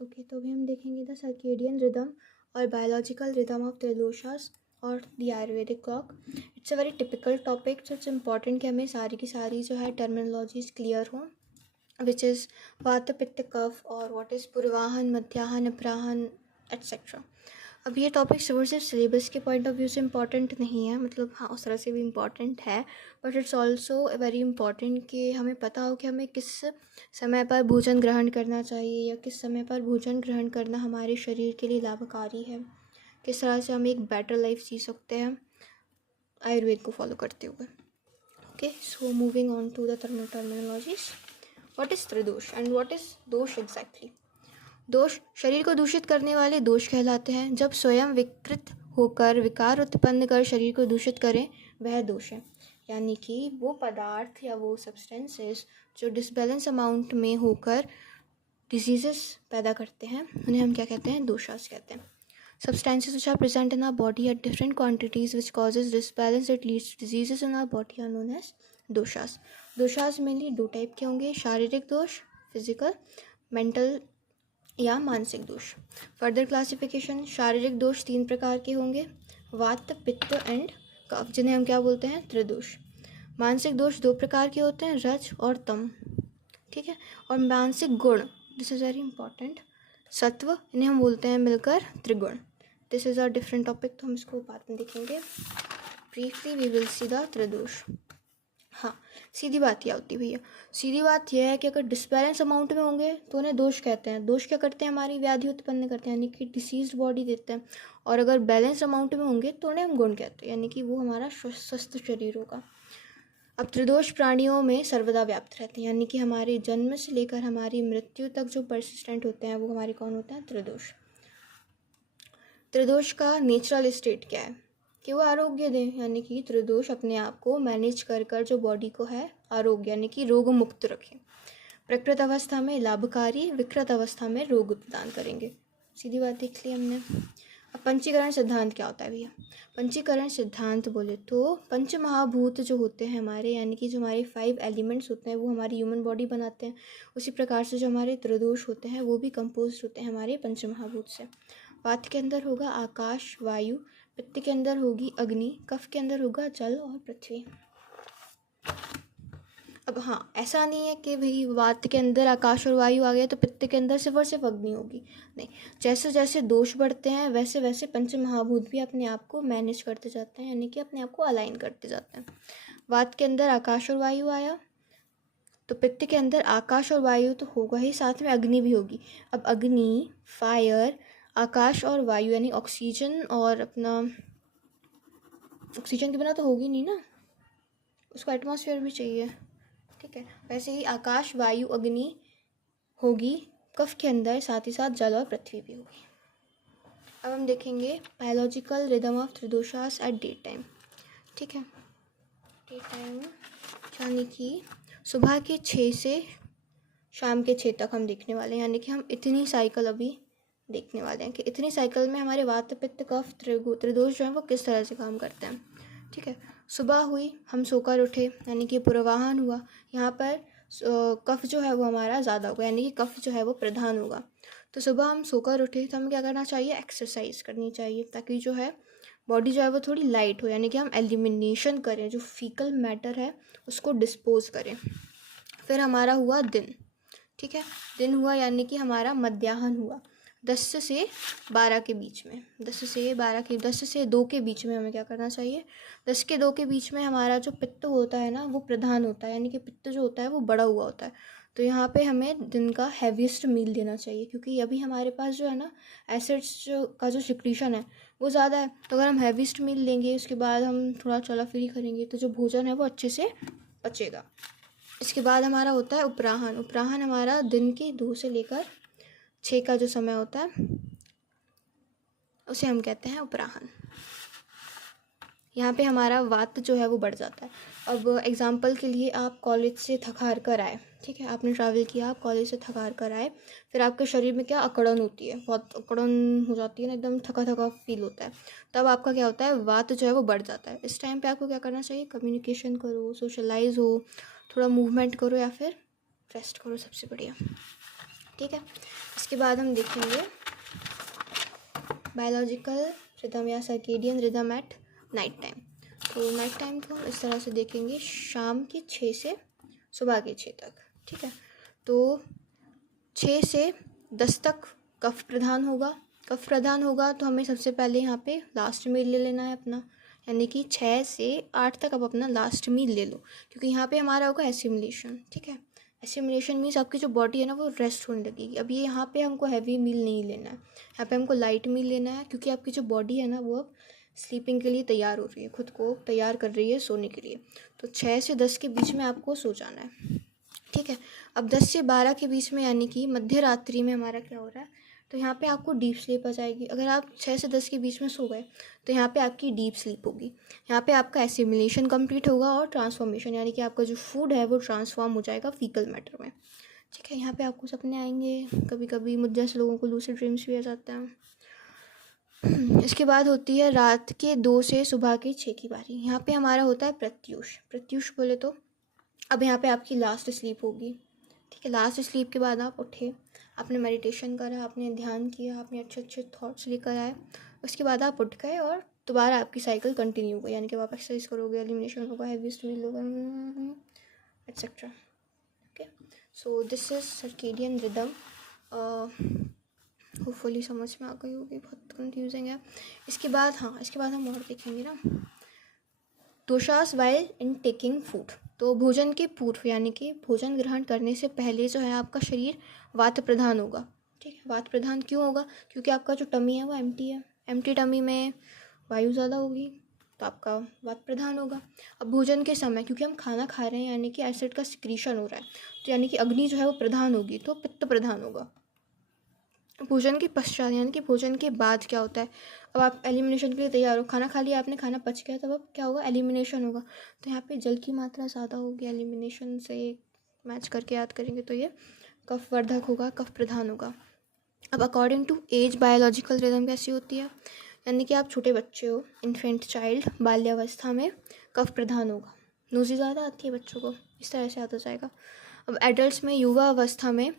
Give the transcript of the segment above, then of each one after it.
Okay, तो अभी हम देखेंगे द सर्केडियन रिदम और बायोलॉजिकल रिदम ऑफ त्रिदोषास और the Ayurvedic clock. It's a very typical topic, so it's important कि हमें सारी की सारी जो है टर्मिनोलॉजीज क्लियर हों, विच इज़ वात पित्त कफ और व्हाट इज़ पूर्वाहन, मध्याहन, अपराहन एट्सेट्रा। अब ये टॉपिक सिर्फ सिलेबस के पॉइंट ऑफ व्यू से इम्पॉर्टेंट नहीं है, मतलब हाँ उस तरह से भी इम्पॉर्टेंट है, but it's also very important कि हमें पता हो कि हमें किस समय पर भोजन ग्रहण करना चाहिए या किस समय पर भोजन ग्रहण करना हमारे शरीर के लिए लाभकारी है, किस तरह से हम एक बेटर लाइफ जी सकते हैं आयुर्वेद को फॉलो करते हुए। Okay, so moving on to the terminologies. What is tridosha and what is dosha exactly? दोष शरीर को दूषित करने वाले दोष कहलाते हैं। जब स्वयं विकृत होकर विकार उत्पन्न कर शरीर को दूषित करें वह दोष है, यानी कि वो पदार्थ या वो सब्सटेंसेस जो डिसबैलेंस अमाउंट में होकर डिजीजेस पैदा करते हैं उन्हें हम क्या कहते हैं? दोषास कहते हैं। Substances which are present in our body at different quantities which causes disbalance that leads to diseases in our body are known as doshas. Doshas mainly दो टाइप के होंगे, शारीरिक दोष फिजिकल, मेंटल या मानसिक दोष। फर्दर क्लासिफिकेशन, शारीरिक दोष 3 प्रकार के होंगे, वात, पित्त एंड कफ, जिन्हें हम क्या बोलते हैं? त्रिदोष। मानसिक दोष 2 प्रकार के होते हैं, रज और तम, ठीक है। और मानसिक गुण, दिस इज़ वेरी इंपॉर्टेंट, सत्व, इन्हें हम बोलते हैं मिलकर त्रिगुण। This is a different topic, तो हम इसको बाद में देखेंगे। Briefly we will see the tridosha. हाँ, सीधी बात यह होती है भैया, सीधी बात यह है कि अगर डिसबैलेंस अमाउंट में होंगे तो उन्हें दोष कहते हैं। दोष क्या करते हैं? हमारी व्याधि उत्पन्न करते हैं, यानी कि डिसीज्ड बॉडी देते हैं। और अगर बैलेंस अमाउंट में होंगे तो उन्हें हम गुण कहते हैं, यानी कि वो हमारा स्वस्थ शरीर होगा। अब त्रिदोष प्राणियों में सर्वदा व्याप्त रहते हैं, यानी कि हमारे जन्म से लेकर हमारी मृत्यु तक जो परसिस्टेंट होते हैं वो हमारे कौन होते हैं? त्रिदोष। त्रिदोष का नेचुरल स्टेट क्या है? कि वो आरोग्य दें, यानी कि त्रिदोष अपने आप को मैनेज कर जो बॉडी को है आरोग्य यानी कि रोग मुक्त रखें। प्रकृत अवस्था में लाभकारी, विकृत अवस्था में रोग प्रदान करेंगे। सीधी बात देख ली हमने। अब पंचीकरण सिद्धांत क्या होता है भैया? पंचीकरण सिद्धांत बोले तो पंच महाभूत जो होते हैं हमारे, यानी कि जो हमारे 5 एलिमेंट्स होते हैं वो हमारी ह्यूमन बॉडी बनाते हैं। उसी प्रकार से जो हमारे त्रिदोष होते हैं वो भी कंपोज होते हैं हमारे पंच महाभूत से। वात के अंदर होगा आकाश वायु, पित्त के अंदर होगी अग्नि, कफ के अंदर होगा जल और पृथ्वी। अब हाँ, ऐसा नहीं है कि भाई वात के अंदर आकाश और वायु आ गया तो पित्त के अंदर सिर्फ और सिर्फ अग्नि होगी, नहीं। जैसे जैसे दोष बढ़ते हैं वैसे वैसे पंच महाभूत भी अपने आप को मैनेज करते जाते हैं, यानी कि अपने आप को अलाइन करते जाते हैं। वात के अंदर आकाश और वायु आया तो पित्त के अंदर आकाश और वायु तो होगा ही, साथ में अग्नि भी होगी। अब अग्नि, फायर, आकाश और वायु यानी ऑक्सीजन, और अपना ऑक्सीजन के बिना तो होगी नहीं ना, उसको एटमॉस्फेयर भी चाहिए, ठीक है। वैसे ही आकाश वायु अग्नि होगी कफ के अंदर, साथ ही साथ जल और पृथ्वी भी होगी। अब हम देखेंगे biological rhythm of tridoshas at day time, ठीक है। डे टाइम यानी कि सुबह के 6 से शाम के 6 तक हम देखने वाले हैं, यानी कि हम इतनी साइकिल अभी देखने वाले हैं कि इतनी साइकिल में हमारे वात पित्त कफ त्रिदोष जो है वो किस तरह से काम करते हैं, ठीक है। सुबह हुई, हम सोकर उठे, यानी कि पूर्वाहन हुआ। यहाँ पर कफ जो है वो हमारा ज़्यादा होगा, यानी कि कफ जो है वो प्रधान होगा। तो सुबह हम सोकर उठे तो हमें क्या करना चाहिए? एक्सरसाइज करनी चाहिए, ताकि जो है बॉडी जो है वो थोड़ी लाइट हो, यानी कि हम एलिमिनेशन करें, जो फीकल मैटर है उसको डिस्पोज करें। फिर हमारा हुआ दिन, ठीक है। दिन हुआ यानी कि हमारा मध्याह्न हुआ, 10 से 12 के बीच में, 10 से 2 के बीच में हमें क्या करना चाहिए? 10 के 2 के बीच में हमारा जो पित्त होता है ना वो प्रधान होता है, यानी कि पित्त जो होता है वो बड़ा हुआ होता है। तो यहाँ पे हमें दिन का हैवीएस्ट मील देना चाहिए, क्योंकि अभी हमारे पास जो है ना एसिड्स का जो सिक्रीशन है वो ज़्यादा है। तो अगर हम हैवीएस्ट मील लेंगे उसके बाद हम थोड़ा चला फिरी करेंगे तो जो भोजन है वो अच्छे से पचेगा। इसके बाद हमारा होता है उपराहन। उपराहन हमारा दिन के 2 से लेकर 6 का जो समय होता है उसे हम कहते हैं उपराहन। यहाँ पे हमारा वात जो है वो बढ़ जाता है। अब एग्जाम्पल के लिए आप कॉलेज से थक हार कर आए, ठीक है, आपने ट्रैवल किया, आप कॉलेज से थक हार कर आए, फिर आपके शरीर में क्या अकड़न होती है, बहुत अकड़न हो जाती है ना, एकदम थका थका फील होता है। तब आपका क्या होता है? वात जो है वो बढ़ जाता है। इस टाइम पे आपको क्या करना चाहिए? कम्युनिकेशन करो, सोशलाइज हो, थोड़ा मूवमेंट करो या फिर रेस्ट करो, सबसे बढ़िया। ठीक है। इसके बाद हम देखेंगे बायोलॉजिकल रिदम या circadian rhythm at night time. तो नाइट टाइम को हम इस तरह से देखेंगे, शाम के 6 से सुबह के 6 तक। ठीक है, तो 6 से 10 तक कफ प्रधान होगा। कफ प्रधान होगा तो हमें सबसे पहले यहाँ पे लास्ट मील ले लेना है अपना, यानी कि 6 से 8 तक आप अपना लास्ट मील ले लो, क्योंकि यहाँ पे हमारा होगा एसिमुलेशन। ठीक है, एसिमुलेशन मीन्स आपकी जो बॉडी है ना वो रेस्ट होने लगेगी। अब ये यहाँ पे हमको हैवी मील नहीं लेना है, यहाँ पे हमको लाइट मील लेना है, क्योंकि आपकी जो बॉडी है ना वो अब स्लीपिंग के लिए तैयार हो रही है, खुद को तैयार कर रही है सोने के लिए। तो 6 से 10 के बीच में आपको सो जाना है। ठीक है, अब 10 से 12 के बीच में यानी कि मध्य रात्रि में हमारा क्या हो रहा है, तो यहाँ पे आपको डीप स्लीप आ जाएगी। अगर आप 6 से 10 के बीच में सो गए तो यहाँ पे आपकी डीप स्लीप होगी। यहाँ पे आपका एसिमुलेशन कंप्लीट होगा और ट्रांसफॉर्मेशन, यानी कि आपका जो फूड है वो ट्रांसफॉर्म हो जाएगा फीकल मैटर में। ठीक है, यहाँ पे आपको सपने आएंगे, कभी कभी मुझ जैसे लोगों को लूसिड ड्रीम्स भी आ जाता है। इसके बाद होती है रात के 2 से सुबह के 6 की बारी। यहाँ पे हमारा होता है प्रत्यूष। प्रत्यूष बोले तो अब यहाँ पे आपकी लास्ट स्लीप होगी। ठीक है, लास्ट स्लीप के बाद आप उठे, आपने मेडिटेशन करा, आपने ध्यान किया, आपने अच्छे अच्छे थॉट्स लेकर आए, उसके बाद आप उठ गए और दोबारा आपकी साइकिल कंटिन्यू हुई, यानी कि आप एक्सरसाइज करोगे, एलिमिनेशन होगा, हैवी मील होगा, etcetera. Okay, so this is circadian rhythm. Hopefully समझ में आ गई होगी, बहुत कंफ्यूजिंग है। इसके बाद इसके बाद हम और देखेंगे ना, दोषास वाइल इन टेकिंग फूड। तो भोजन के पूर्व यानी कि भोजन ग्रहण करने से पहले जो है आपका शरीर वात प्रधान होगा। ठीक है, वात प्रधान क्यों होगा, क्योंकि आपका जो टमी है वो एम्प्टी है, एम्प्टी टमी में वायु ज़्यादा होगी तो आपका वात प्रधान होगा। अब भोजन के समय, क्योंकि हम खाना खा रहे हैं यानी कि एसिड का सिक्रीशन हो रहा है, तो यानी कि अग्नि जो है वो प्रधान होगी, तो पित्त प्रधान होगा। भोजन के पश्चात यानी कि भोजन के बाद क्या होता है, अब आप एलिमिनेशन के लिए तैयार हो, खाना खा लिया आपने, खाना पच गया, तब अब क्या होगा, एलिमिनेशन होगा। तो यहाँ पे जल की मात्रा ज़्यादा होगी, एलिमिनेशन से मैच करके याद करेंगे तो ये कफ वर्धक होगा, कफ प्रधान होगा। अब according to age biological rhythm कैसी होती है, यानी कि आप छोटे बच्चे हो, इन्फेंट चाइल्ड, बाल्यावस्था में कफ प्रधान होगा, नोज़ी ज़्यादा आती है बच्चों को, इस तरह से याद हो जाएगा। अब एडल्ट्स में, युवा अवस्था में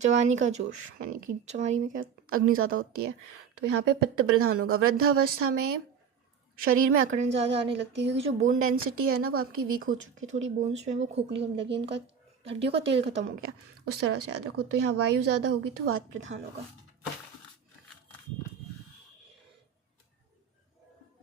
जवानी का जोश, यानी कि जवानी में क्या अग्नि ज़्यादा होती है, तो यहाँ पे पित्त प्रधान होगा। वृद्धावस्था में शरीर में अकड़न ज़्यादा आने लगती है, क्योंकि जो बोन डेंसिटी है ना वो आपकी वीक हो चुकी है, थोड़ी बोन्स जो है वो खोखली होने लगी, उनका हड्डियों का तेल खत्म हो गया, उस तरह से याद रखो। तो यहाँ वायु ज़्यादा होगी तो वात प्रधान होगा।